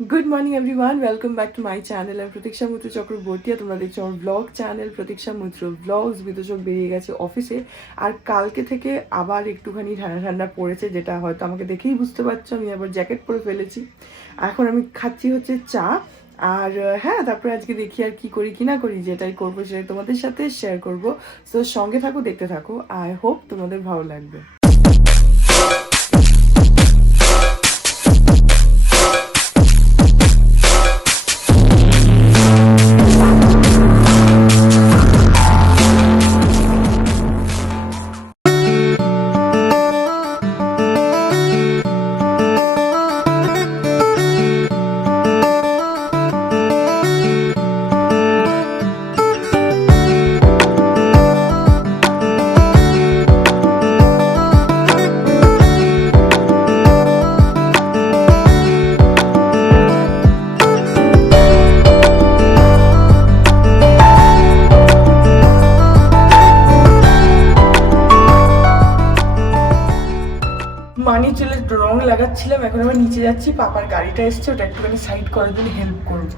Good morning everyone, welcome back to my channel. I'm Pratiksha Mutru Chakraborty. তোমরা দেখছো আমার blog channel প্রতীক্ষা মুত্র blogs. বিদোষক বেরিয়ে গেছে অফিসে, আর কালকে থেকে আবার একটুখানি ঠান্ডা ঠান্ডা পড়েছে, যেটা হয়তো আমাকে দেখেই বুঝতে পারছো। আমি আবার জ্যাকেট পরে ফেলেছি। এখন আমি খাচ্ছি হচ্ছে চা, আর হ্যাঁ, তারপরে আজকে দেখি আর কি করি কি না করি, যেটাই করবো সেটাই তোমাদের সাথে শেয়ার করবো। তো সঙ্গে থাকো, দেখতে থাকো। আই হোপ তোমাদের ভালো লাগবে। মানি চুলে রং লাগাচ্ছিলাম, এখন আবার নিচে যাচ্ছি। পাপার গাড়িটা এসছে, ওটা একটুখানি সাইড করার জন্য হেল্প করব।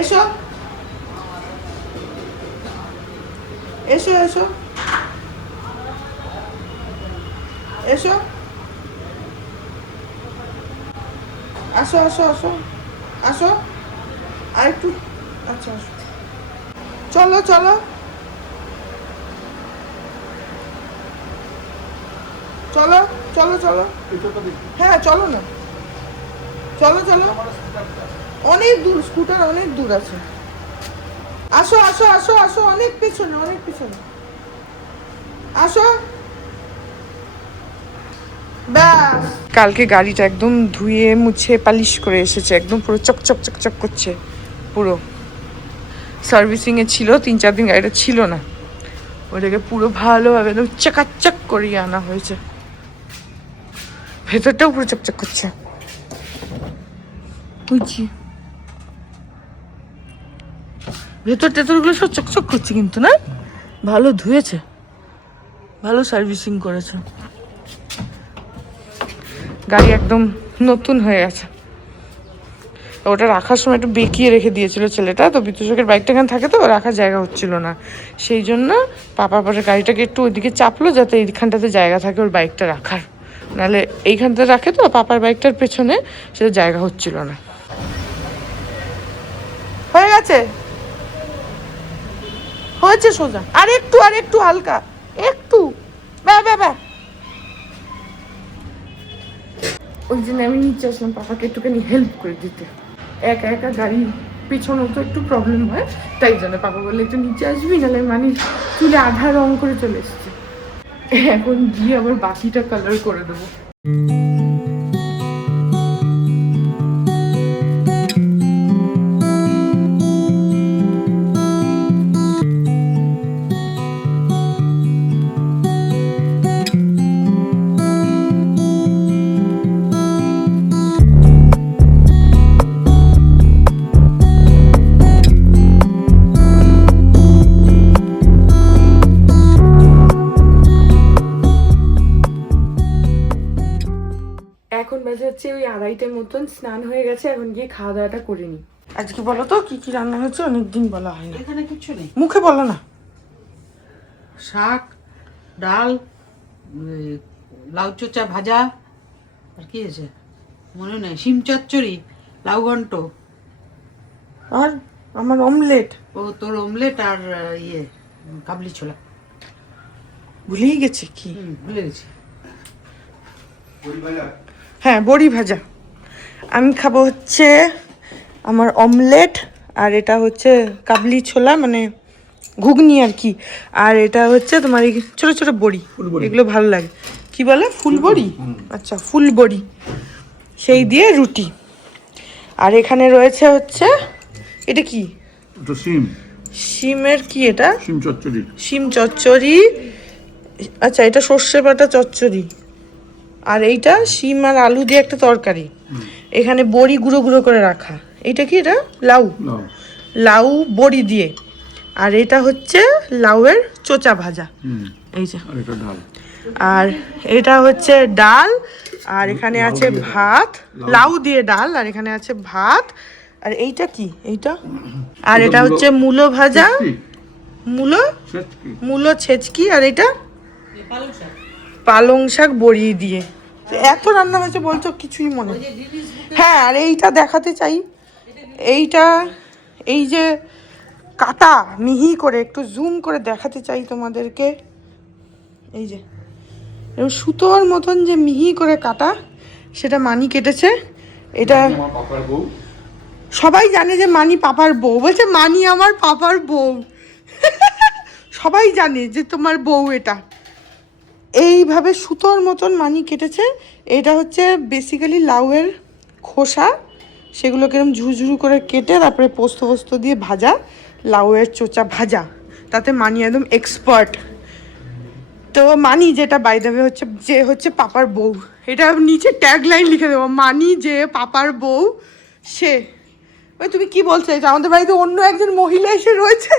এসো এসো এসো এসো, আসো আসো আসো আসো, আর একটু, আচ্ছা আসো, চলো চলো চলো চলো চলো, হ্যাঁ চলো না, চলো চলো, অনেক দূর, স্কুটার অনেক দূর আছে। আসো আসো আসো আসো, অনেক পেছনে, অনেক পেছনে, আসো। ব্যাস, কালকে গাড়িটা একদম ধুয়ে মুছে পালিশ করে এসেছে, একদম পুরো চকচক চকচক করছে। পুরো সার্ভিসিংয়ে ছিল, 3-4 দিন গাড়িটা ছিল না, ওটাকে পুরো ভালোভাবে একদম চাকাচাক করিয়ে আনা হয়েছে। ভেতরটাও পুরো চকচক করছে, বুঝছি। ভেতর টেতরগুলো সব চকচক করছে, কিন্তু না, ভালো ধুয়েছে, ভালো সার্ভিসিং করেছে। গাড়ি একদম নতুন হয়ে গেছে। ওটা রাখার সময় একটু বেঁকিয়ে রেখে দিয়েছিল ছেলেটা, তো বিদ্যুষকের বাইকটা এখানে থাকে, তো রাখার জায়গা হচ্ছিল না, সেই জন্য পাপার পরে গাড়িটাকে একটু ওইদিকে চাপলো, যাতে এইখানটাতে জায়গা থাকে ওর বাইকটা রাখার। নাহলে এইখানটাতে রাখে তো পাপার বাইকটার পেছনে, সেটা জায়গা হচ্ছিল না। হয়ে গেছে, হয়েছে সোজা, আর একটু হালকা, একটু, ব্যা ব্যা ব্যা। ওই জন্য আমি নিচে আসলাম পাপাকে একটুখানি হেল্প করে দিতে। একা একা গাড়ি পেছনেও তো একটু প্রবলেম হয়, তাই জন্য পাপা বললে একটু নিচে আসবি, নাহলে মানে চুলে আধা রং করে চলে এসছে। এখন গিয়ে আবার বাকিটা কালার করে দেবো। এখন বাজে হচ্ছে ওই 2:30টার মতন, স্নান হয়ে গেছে, এখন গিয়ে খাওয়া দাওয়াটা করে নিই। আজকে বলো তো কি কি রান্না হয়েছে, অনেকদিন বলা হয় না। এখানে কিচ্ছু নেই, মুখে বলো না। শাক, ডাল, লাউ চোচা ভাজা, আর কি আছে মনে নেই, শিম চচ্চড়ি, লাউ ঘন্ট, আর আমার অমলেট। ও তোর অমলেট, আর কাবলি ছোলা। ভুলেই গেছে কি, ভুলে গেছি। হ্যাঁ বড়ি ভাজা। আমি খাবো হচ্ছে আমার অমলেট, আর এটা হচ্ছে কাবলি ছোলা, মানে ঘুগনি আর কি। আর এটা হচ্ছে তোমার এই ছোটো ছোটো বড়ি, এগুলো ভালো লাগে। কি বলে, ফুল বড়ি? আচ্ছা, ফুল বড়ি, সেই দিয়ে রুটি। আর এখানে রয়েছে হচ্ছে, এটা কি, শিম, শিমের কি এটা, শিম চচ্চড়ি, শিম চচ্চড়ি। আচ্ছা, এটা সর্ষে বাটা চচ্চড়ি। আর এইটা শিম আর আলু দিয়ে একটা তরকারি। এখানে বড়ি গুঁড়ো গুঁড়ো করে রাখা। এটা কি, এটা লাউ, লাউ বড়ি দিয়ে। আর এটা হচ্ছে লাউয়ের চোচা ভাজা, এই যে। আর এটা ডাল, আর এটা হচ্ছে ডাল, আর এখানে আছে ভাত, লাউ দিয়ে ডাল, আর এখানে আছে ভাত। আর এইটা কি? এইটা, আর এটা হচ্ছে মূলো ভাজা, মূলো মূলো ছেচকি, আর এটা পালং শাক বড়ি দিয়ে। এত রান্না হয়েছে বলছো, কিছুই মনে। হ্যাঁ, আর এইটা দেখাতে চাই, এইটা এই যে কাটা মিহি করে, একটু জুম করে দেখাতে চাই তোমাদেরকে। এই যে এরকম সুতোর মতন যে মিহি করে কাটা, সেটা মানি কেটেছে। এটা আমার পাপার বউ। সবাই জানে যে মানি পাপার বউ, বলছে মানি আমার পাপার বউ। সবাই জানে যে তোমার বউ এটা। এইভাবে সুতোর মতন মানি কেটেছে। এটা হচ্ছে বেসিক্যালি লাউয়ের খোসা, সেগুলোকে এরকম ঝুরঝুরু করে কেটে তারপরে পোস্ত পোস্ত দিয়ে ভাজা, লাউয়ের চোচা ভাজা। তাতে মানি একদম এক্সপার্ট। তো মানি যেটা বাই দ্য ওয়ে হচ্ছে, যে হচ্ছে পাপার বউ, এটা নিচে ট্যাগ লাইন লিখে দেবো, মানি যে পাপার বউ সে। ওই তুমি কি বলছো, এটা আমাদের বাড়িতে অন্য একজন মহিলা এসে রয়েছে,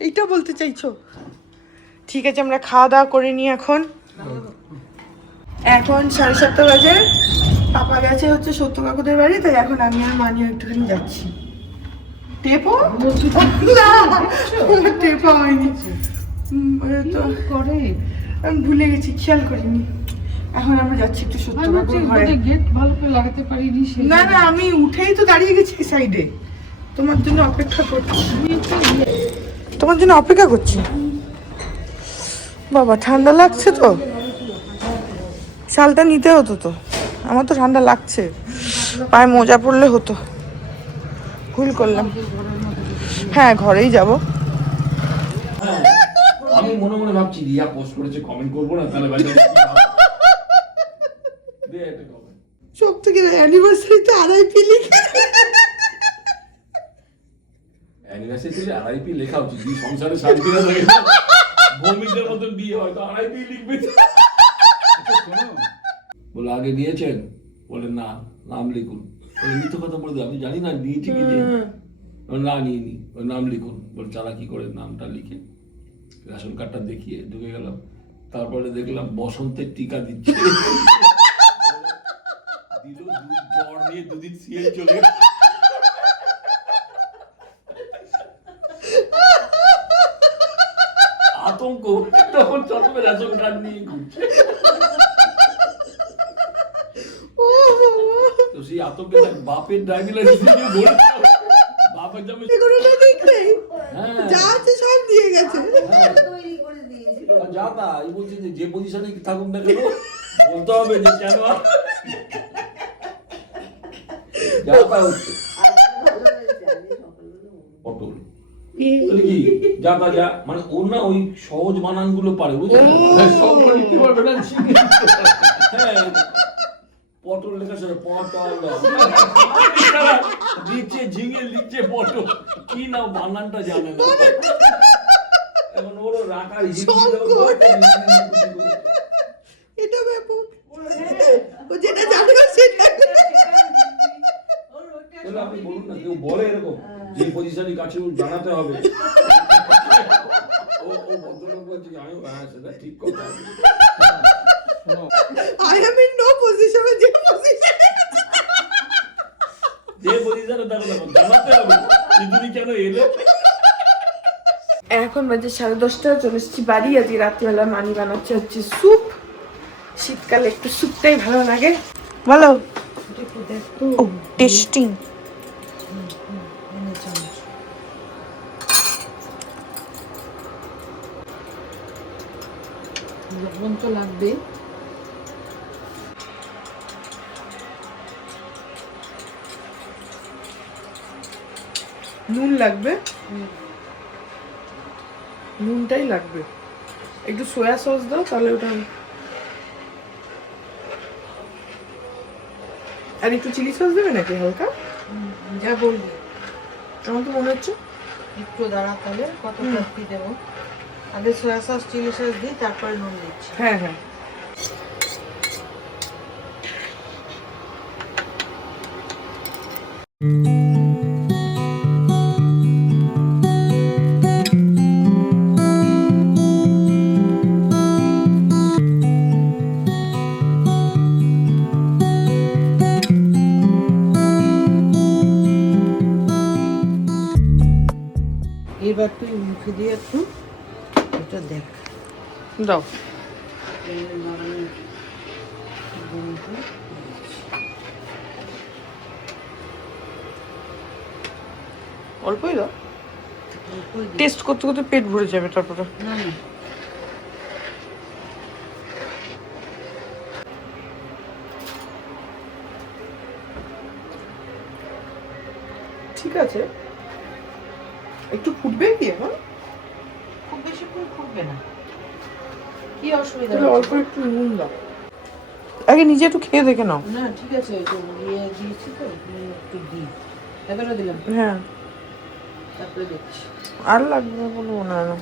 এইটা বলতে চাইছো? ঠিক আছে, আমরা খাওয়া দাওয়া করে নিই। এখন 7:30 বাজে। পাপা গেছে হচ্ছে সত্য কাকুদের বাড়ি, তাই এখন আমি আর মানিও একটুখানি যাচ্ছি। টেপো না, টেপো হয়নি তো, করে আমি ভুলে গেছি, খেয়াল করিনি। এখন আমরা যাচ্ছি একটু সত্য কাকুর ঘরে। গেট ভালো করে লাগাতে পারিনি। না না, আমি উঠেই তো দাঁড়িয়ে গেছি সাইডে, তোমার জন্য অপেক্ষা করছি, তোমার জন্য অপেক্ষা করছি। বাবা ঠান্ডা লাগছে তো, শালটা নিতে হতো তো, আমার তো ঠান্ডা লাগছে, পায়ে মোজা পড়লে হতো, ভুল করলাম। হ্যাঁ, ঘরেই যাব। আমি মনে মনে ভাবছি রিয়া পোস্ট করেছে, কমেন্ট করবো না, তাহলে ভাই দে একটা কমেন্ট। সব থেকে অ্যানিভার্সারিতে আড়াইপি লিখে, অ্যানিভার্সারি থেকে আরআইপি লেখা উচিত, কি সংসারে শান্তি না থাকে, ভৌমিকদের মতন বিয়ে হয় তো আরআইপি লিখবে। বলে আগে নিয়েছেন, বলে না, নাম লিখুন। বলে মিথ্যে কথা বলে দেয়, আমি জানি না নিয়েছি কি নেই। না নিইনি, ওর নাম লিখুন। বলে চালাকি করে নামটা লিখে রেশন কার্ডটা দেখিয়ে ঢুকে গেলাম। তারপরে দেখলাম বসন্তের টিকা দিচ্ছে, দিল জ্বর নিয়ে দুদিন সিএল চলে গেল। আতঙ্ক, তখন চটবে রেশন কার্ড নিয়ে ঘুরছে। তো সেই আতঙ্কে তার বাপের ড্রাইভিং লাইসেন্স নিয়ে ধরে, বাপের জমি হ্যাঁ যা আছে সব দিয়ে গেছে। যা তা এই বলছি যে পজিশনে থাকুক না কেন, বলতে হবে যে কেন যা তা হচ্ছে। পটল কি যা তা যা, মানে ওর না ওই সহজ বানান গুলো পারে, বুঝলেন? সব লিখতে পারবে না, হ্যাঁ পটল লেখা ছিল পটল, লিখছে ঝিঙে, লিখছে পটল, কি না বানানটা জানে না। এখন ওর রাখার এটা ব্যাপক, ও যেটা জানে সেটা। আপনি বলুন না, কেউ বলে এরকম যে পজিশনে কাছে জানাতে হবে। ও ভদ্রলোক বলছে আমি, হ্যাঁ সেটা ঠিক কথা। I am in no position, যে পজিশনে থাকো জানাতে হবে তুমি কেন এলে। এখন বাজে 10:30, চলে এসেছি বাড়ি। আজকে রাত্রিবেলা মানি বানাচ্ছে হচ্ছে স্যুপ, শীতকালে একটু স্যুপটাই ভালো লাগে। বলো ও টেস্টিং। লবণ তো লাগবে। নুন লাগবে, নুনটাই লাগবে। একটু সয়া সস দাও, তাহলে ওটা। আর একটু চিলি সস দেবে নাকি হালকা? যা বলবি। আমার তো মনে হচ্ছে একটু দাঁড়া, তাহলে কতটা কি দেবো। আগে সয়া সস চিলি সস দিই, তারপরে নুন দিচ্ছি। হ্যাঁ হ্যাঁ। এটা দেখ দাও। এই নরমের গন্ধ। অল্পই দাও, অল্পই দিই। টেস্ট করতে করতে পেট ভরে যাবে তারপরে। না না ঠিক আছে, একটু ফুটবে কি এখন? খুব বেশিক্ষণ ফুটবে না, কি অসুবিধা তাহলে অল্প হচ্ছে? একটু নুন দাও, আগে নিজে একটু খেয়ে দেখে নাও। না ঠিক আছে, ওই তো ইয়ে দিয়েছি তো, একটু দিই, এবারে দিলাম, হ্যাঁ, তারপরে দেখছি। আর লাগবে না বলে মনে হয় না,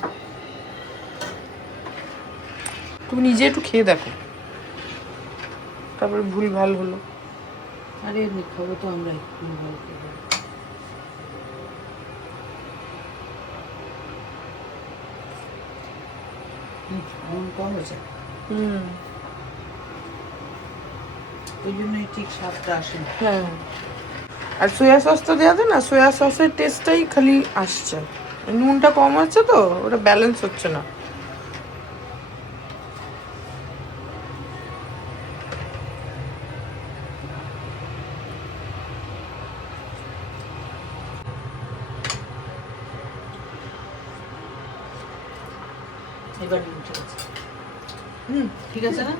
তুমি নিজে একটু খেয়ে দেখো, তারপরে ভুল ভাল হলো। আরে এমনি খাবো তো আমরা, একটু ভালো করে। নুন কম হয়েছে, ওই জন্যই ঠিক স্বাদটা আসে না। হ্যাঁ, আর সোয়া সসটা দেওয়া যায় না, সোয়া সসের টেস্টটাই খালি আসছে, নুনটা কম আছে তো ওটা ব্যালেন্স হচ্ছে না। এবার নুন ঠিক আছে, ঠিক আছে না?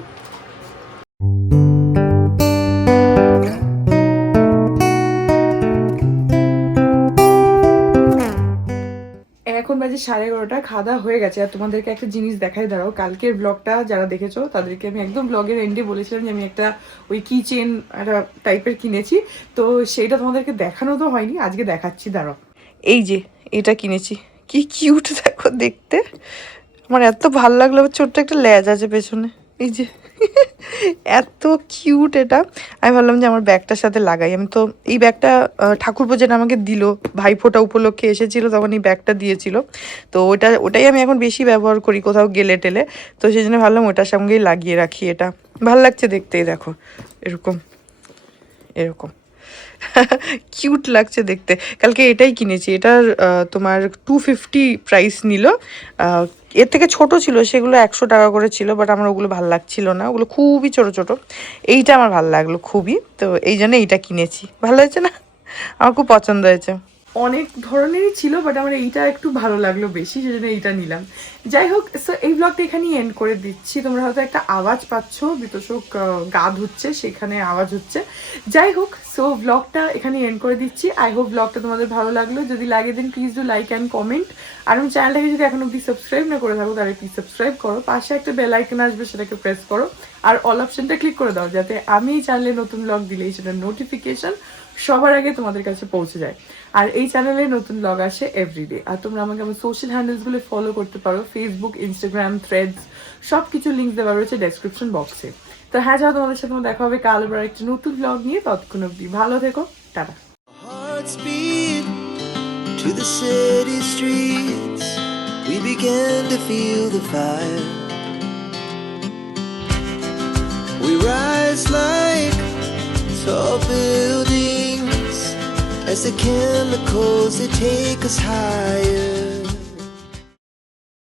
এখন বাজে 11:30, খাওয়া দাওয়া হয়ে গেছে। আর তোমাদেরকে একটা জিনিস দেখাই, দাঁড়াও। কালকের ব্লগটা যারা দেখেছো তাদেরকে আমি একদম ব্লগের এন্ডে বলেছিলাম যে আমি একটা ওই কি চেন একটা টাইপের কিনেছি, তো সেইটা তোমাদেরকে দেখানো তো হয়নি, আজকে দেখাচ্ছি, দাঁড়াও। এই যে এটা কিনেছি, কি কিউট দেখো দেখতে, আমার এত ভালো লাগলো। ছোট্ট একটা লেজ আছে পেছনে, এই যে এত কিউট এটা। আমি ভাবলাম যে আমার ব্যাগটার সাথে লাগাই। আমি তো এই ব্যাগটা ঠাকুরপো যেটা আমাকে দিল, ভাইফোঁটা উপলক্ষে এসেছিল তখন এই ব্যাগটা দিয়েছিল, তো ওটাই আমি এখন বেশি ব্যবহার করি কোথাও গেলে টেলে, তো সেই জন্য ভাবলাম ওটার সঙ্গেই লাগিয়ে রাখি। এটা ভাল লাগছে দেখতেই, দেখো এরকম এরকম কিউট লাগছে দেখতে। কালকে এটাই কিনেছি, এটার তোমার 250 প্রাইস নিল। এর থেকে ছোট ছিল, সেগুলো 100 টাকা করে ছিল, বাট আমার ওগুলো ভালো লাগছিল না, ওগুলো খুবই ছোট ছোট। এইটা আমার ভালো লাগলো খুবই, তো এই জন্য এইটা কিনেছি। ভালো হয়েছে না? আমার খুব পছন্দ হয়েছে। অনেক ধরনেরই ছিল, বাট আমার এইটা একটু ভালো লাগলো বেশি, সেজন্য এইটা নিলাম। যাই হোক, সো এই ব্লগটা এখানেই এন্ড করে দিচ্ছি। তোমরা হয়তো একটা আওয়াজ পাচ্ছ, বিতোষক গা ধুচ্ছে, সেখানে আওয়াজ হচ্ছে। যাই হোক, সো ব্লগটা এখানে এন্ড করে দিচ্ছি। আই হোপ ব্লগটা তোমাদের ভালো লাগলো। যদি লাগে then please do like and comment. আর আমি চ্যানেলটাকে যদি এখন অব্দি সাবস্ক্রাইব না করে থাকো তাহলে প্লিজ সাবস্ক্রাইব করো, পাশে একটা বেল আইকন আসবে সেটাকে প্রেস করো, আর অল অপশনটা ক্লিক করে দাও, যাতে আমি এই চ্যানেলে নতুন ব্লগ দিলেই সেটার নোটিফিকেশন সবার আগে তোমাদের কাছে পৌঁছে যায়। আর এই চ্যানেলে নতুন ব্লগ আসে এভরিডে। আর তোমরা আমাকে আমার সোশ্যাল হ্যান্ডেলসগুলো ফলো করতে পারো, ফেসবুক, ইনস্টাগ্রাম, থ্রেডস, সব কিছু লিঙ্ক দেওয়া রয়েছে ডেসক্রিপশন বক্সে। তো হ্যাঁ, যাও, তোমাদের সাথে আমার দেখা হবে কাল আবার একটা নতুন ব্লগ নিয়ে। ততক্ষণ অব্দি ভালো থেকো, tata. Hearts beat to the city streets. We began to feel the fire. We rise like tall buildings as the chemicals they take us higher.